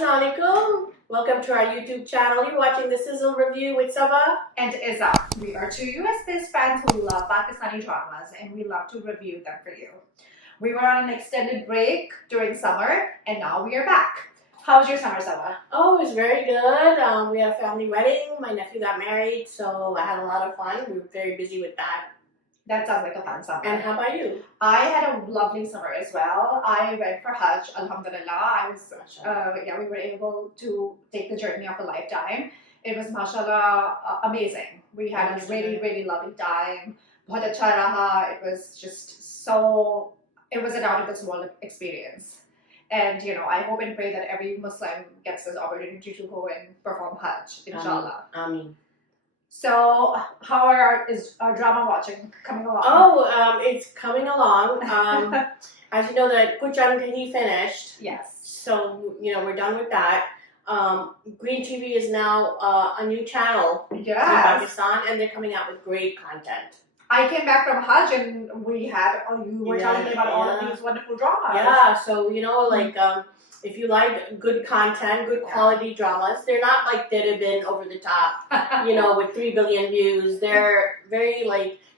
Assalamualaikum. Welcome to our YouTube channel. You're watching the Sizzle review with Saba and Izza. We are two US-based fans who love Pakistani dramas and we love to review them for you. We were on an extended break during summer and now we are back. How was your summer, Saba? Oh, it was very good. We had a family wedding. My nephew got married, so I had a lot of fun. We were very busy with that. That sounds like a fun summer. And how about you? I had a lovely summer as well. I went for Hajj, alhamdulillah. We were able to take the journey of a lifetime. It was, mashallah, amazing. We had a really lovely time. Bahut acha raha. It was just so, it was an out of this world experience. And I hope and pray that every Muslim gets this opportunity to go and perform Hajj, inshallah. Ameen. So, how is our drama watching coming along? Oh, it's coming along. As you know, the Kuch Ankahi finished. Yes. So, we're done with that. Green TV is now a new channel in Pakistan, and they're coming out with great content. I came back from Hajj and you were telling me about all of these wonderful dramas. Yeah, so, if you like good content, good quality dramas, they're not like they'd have been over the top, with 3 billion views. They're very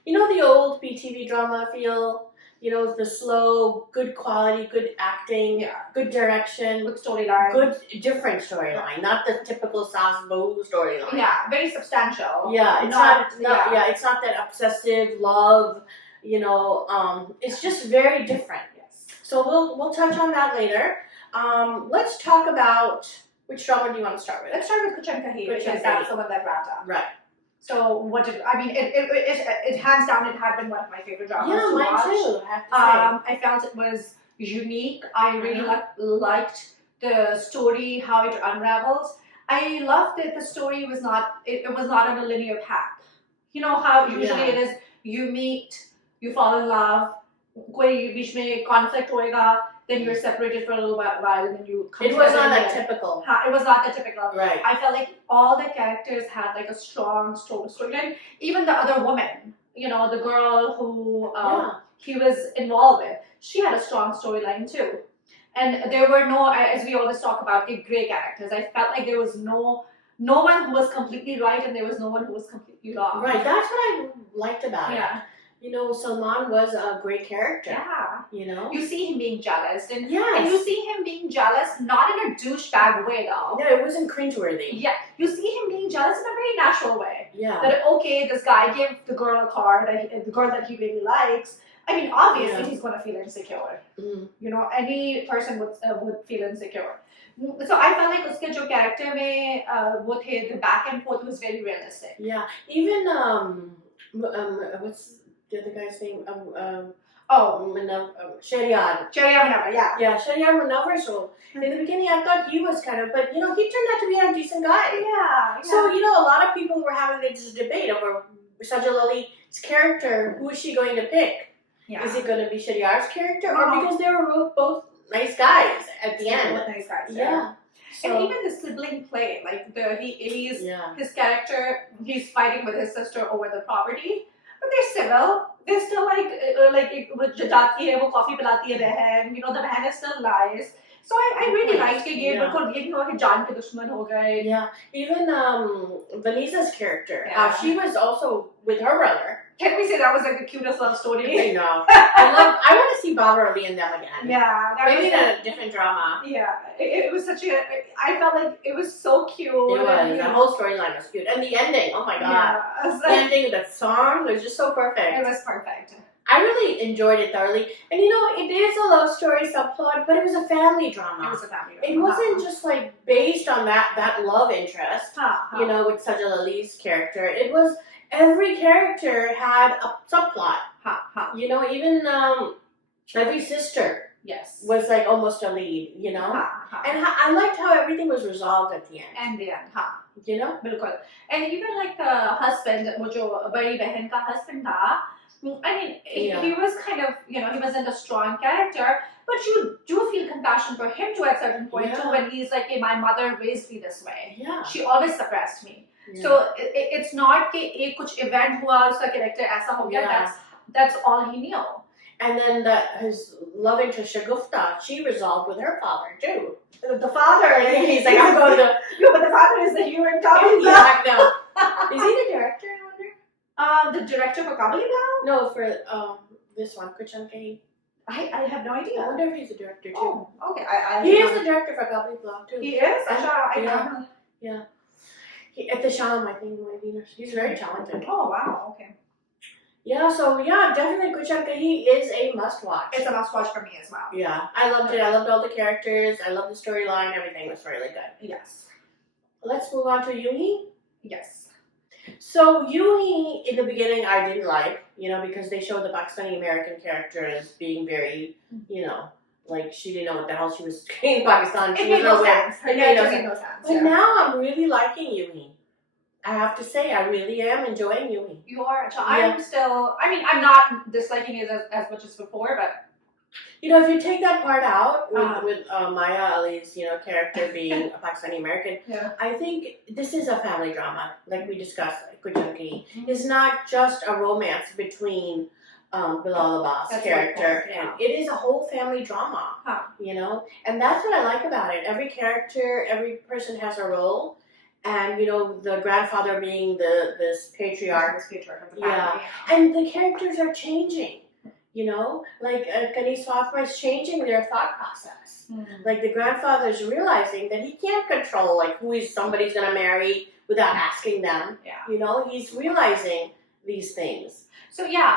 the old BTV drama feel, the slow, good quality, good acting, good direction, good storyline, good different storyline, not the typical Saas Bahu storyline. Yeah, very substantial. Yeah, it's not that obsessive love, it's just very different. Yes. So we'll touch on that later. Let's talk about which drama do you want to start with? Let's start with Kuch Ankahi, because that's the one that wrapped up. Right. So it hands down, it had been one of my favorite dramas to mine watch. Too, I have to say. I felt it was unique. I really liked the story, how it unravels. I loved that the story was not on a linear path. You know how usually it is, you meet, you fall in love, koi beech mein conflict hoega, then you're separated for a little while and then you come together. It was not that typical. It was not that typical. Right. I felt like all the characters had like a strong storyline. Even the other woman, the girl who he was involved with, she had a strong storyline too. And there were no, as we always talk about, grey characters. I felt like there was no one who was completely right and there was no one who was completely wrong. Right, that's what I liked about it. Salman was a great character. Yeah. You see him being jealous. And you see him being jealous not in a douchebag way though. No, it wasn't cringeworthy. Yeah. You see him being jealous in a very natural way. Yeah. That, okay, this guy gave the girl a car, the girl that he really likes. I mean, obviously he's going to feel insecure. Any person would feel insecure. So I felt like uske jo character mein, the back and forth was very realistic. Yeah. Even, what's the other guy's name? Shariar. Shariar Munawar, yeah. Yeah, Shariar Munawar. So in the beginning, I thought he was kind of, but he turned out to be a decent guy. Yeah. So a lot of people were having this debate over Sajal Ali's character. Who is she going to pick? Yeah. Is it going to be Shariar's character, or because they were both nice guys at the end? Both nice guys. Yeah. So, and even the sibling play, like his character, he's fighting with his sister over the property. But they're civil. They're still jo jaati hai, wo coffee pilati hai behan. The behan is still nice. So I really liked it. Ye bilkul jaan ke dushman ho gaye. Yeah. Even Vanisa's character, she was also with her brother. Can we say that was like the cutest love story? I know. I want to see Baba Ali and them again. Yeah. Maybe in a different drama. Yeah. It was such I felt like it was so cute. It was. The whole storyline was cute. And the ending, oh my god. Yeah. The ending of that song was just so perfect. It was perfect. I really enjoyed it thoroughly. And it is a love story subplot, but it was a family drama. It was a family drama. It wasn't just based on that love interest, with Sajal Ali's character. It was, every character had a subplot. Even every sister was like almost a lead, And I liked how everything was resolved at the end. And the end, Bilkul. And even like the husband, wo jo badi behan ka husband tha, I mean, he was kind of, he wasn't a strong character, but you do feel compassion for him too at a certain point too, when he's like, hey, my mother raised me this way. Yeah. She always suppressed me. Yeah. So it's not that kuch event hua, uska character aisa ho gaya. That's all he knew. And then his love interest Shagufta, she resolved with her father too. The father, And he's like, I'm going to. Yeah, but the father is the hero in Kabuli Yeah, Bell. I know. Is he the director? I wonder. The director for Kabuli Bell? No, for this one, Kuch Ankahi. I have no idea. I wonder if he's a director too. Oh, okay. He is the director for Kabuli Bell too. He is? Yeah. Yeah. At the Sham, I think, he's very talented. Oh, wow. Okay. Yeah, so yeah, definitely Kuch Ankahi is a must watch. It's a must watch for me as well. Yeah, I loved it. I loved all the characters. I loved the storyline. Everything was really good. Yes. Let's move on to Yunhi. Yes. So Yunhi, in the beginning, I didn't like, because they showed the Pakistani American character as being very, like she didn't know what the hell she was doing in Pakistan. It made no sense. It made no sense. But Yeah. now I'm really liking Yunhi. I have to say, I really am enjoying Yunhi. You are. So Yeah. I'm still. I mean, I'm not disliking it as much as before, but If you take that part out with Maya Ali's, character being a Pakistani American, yeah. I think this is a family drama, like we discussed. Kuch Ankahi is not just a romance between Bilal Abbas' That's character, right, yeah. and it is a whole family drama. Huh. And that's what I like about it. Every character, every person has a role, and the grandfather being this patriarch. This patriarch of the family. Yeah. And the characters are changing. Like Kanis Fatima is changing their thought process. Like the grandfather is realizing that he can't control who somebody's gonna marry without asking them. Yeah. He's realizing these things. So yeah,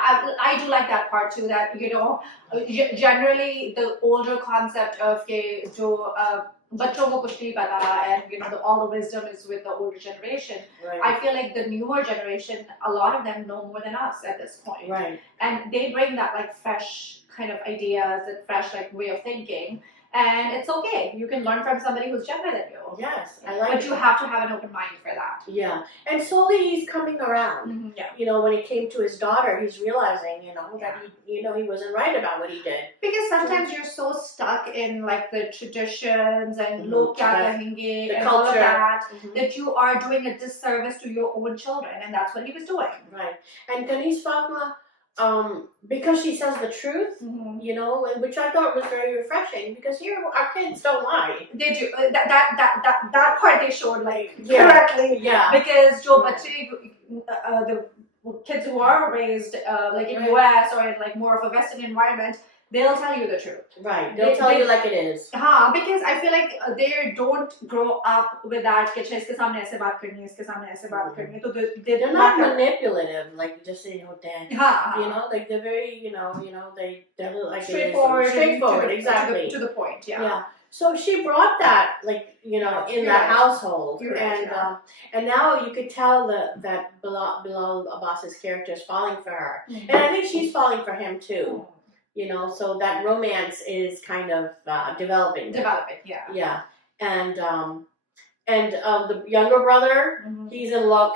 I do like that part too. That generally the older concept of jo bachon ko kuch nahi pata, and all the wisdom is with the older generation. Right. I feel like the newer generation, a lot of them know more than us at this point. Right. And they bring that fresh kind of ideas and fresh way of thinking. And it's okay. You can learn from somebody who's younger than you. Yes, I like But you have to have an open mind for that. Yeah. And slowly he's coming around. Yeah. When it came to his daughter, he's realizing, that he wasn't right about what he did. Because sometimes you're so stuck in the traditions and log kya kahenge The and all of culture. that, Mhm. that you are doing a disservice to your own children, and that's what he was doing. Right. And Kanis Fatima, because she says the truth, and which I thought was very refreshing, because here our kids don't lie. They do that part they showed Yeah. correctly. Yeah. Because jo bache, the kids who are raised in Right. US or in more of a Western environment, they'll tell you the truth. Right. They'll tell you like it is. Because I feel like they don't grow up with that कि अच्छा इसके सामने ऐसे बात करनी है, इसके सामने ऐसे बात करनी है, तो They're not manipulative, like just saying hote hain. हाँ. Like they're very, they're like Straightforward. Straightforward, exactly. To the point, yeah. Yeah. So she brought that, in that household, You're right, and now you could tell that Bilal Abbas's character is falling for her, Mhm. and I think she's falling for him too. So that romance is kind of developing. Developing, yeah. Yeah, and the younger brother, Mhm. he's in love.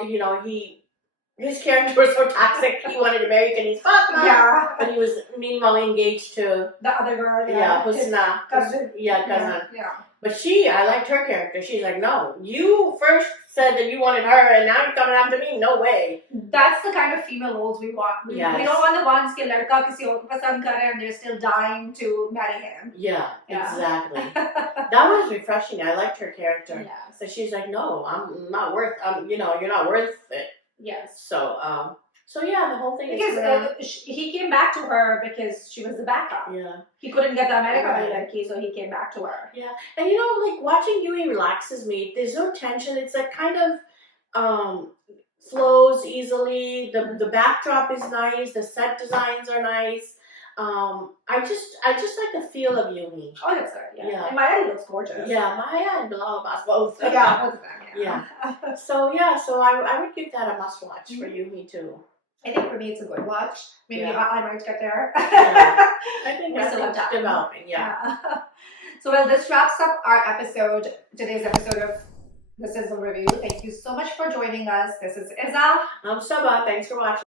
His character was so toxic. He wanted to marry Kanis Fatima. Yeah. But he was meanwhile engaged to The other girl, Husna. cousin. Yeah, cousin. Yeah. But I liked her character. She's like, no, you first said that you wanted her, and now you're coming after me. No way. That's the kind of female roles we want. We Yes. don't want the ones कि लड़का किसी और को पसंद कर रहा है and they're still dying to marry him. Yeah, Yeah. exactly. That was refreshing. I liked her character. Yes. So she's like, no, I'm not worth. You're not worth it. Yes. So yeah, the whole thing Because is he came back to her because she was the backup. yeah. He couldn't get the America Right. ladki, so he came back to her. Yeah, and watching Yui relaxes me. There's no tension. It's kind of flows easily. The backdrop is nice. The set designs are nice. I just like the feel of Yui. Oh, that's good. Yeah. Yeah. And Maya looks gorgeous. Yeah, Maya and Bilal Abbas both. Yeah, both of them. Yeah. So I would give that a must watch for Yui too. I think for me it's a good watch. Maybe Yeah. I might get there. Yeah. I think We're still it's time. developing. Yeah. So this wraps up our today's episode of the Sizzle Review. Thank you so much for joining us. This is Izza. I'm Sabah. Thanks for watching.